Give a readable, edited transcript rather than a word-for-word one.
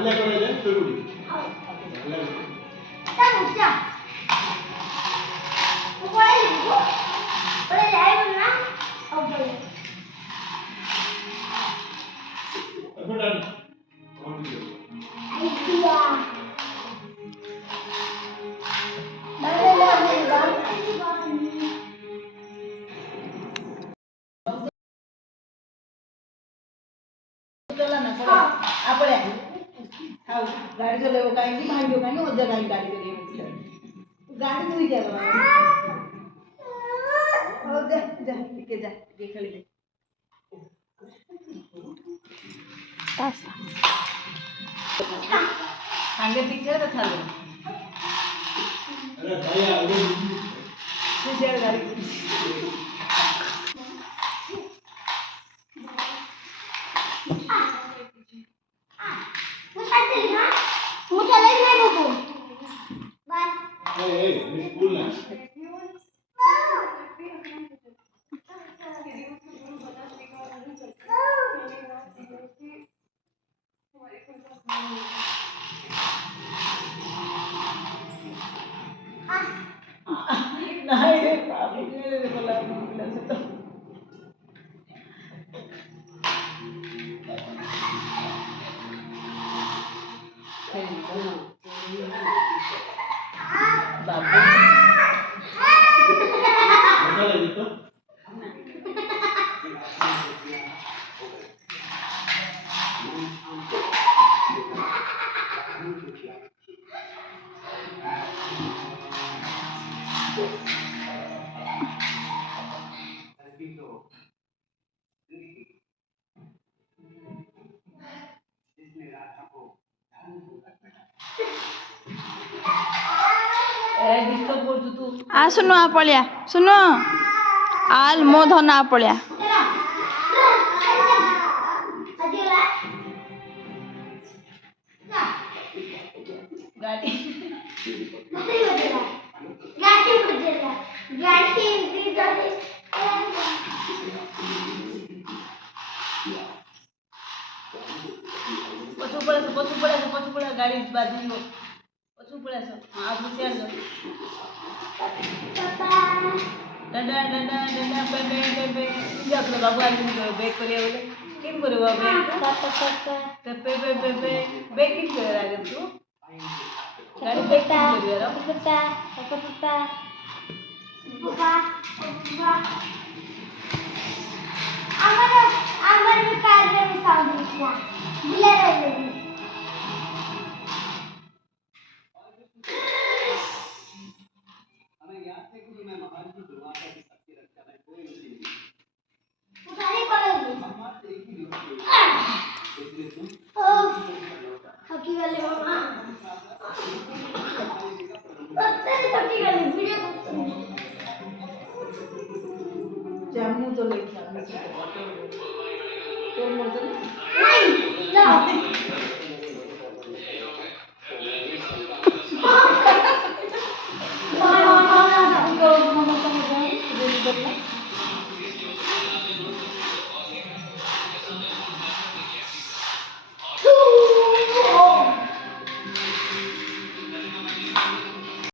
हल्ला करायला सुरू गाड़ी चले कहीं भाई कहीं ओदे कहीं गाड़ी करिए गाड़ी तो ही क्या करा जा जा के जा ये खेल दे आगे दिखे तो था अरे भैया शेयर गाड़ी स्कूल ना नहीं रे पापी ने बोला बोला से तो बाबू मजा लगी तो आ सुनो आ पलिया सुनो आल मो धन आ पलिया गाड़ी पछू पड़ा गाड़ी बाजी हो पछू पड़ा सब आप शेयर दो डंडा डंडा डंडा पे जा अपने बाबू आदमी को बैक करिए बोले किन करे बैक पे बैक किन करे आगे तू गाड़ी बैक किन करे यार जामू तो लेके तो मोटर नहीं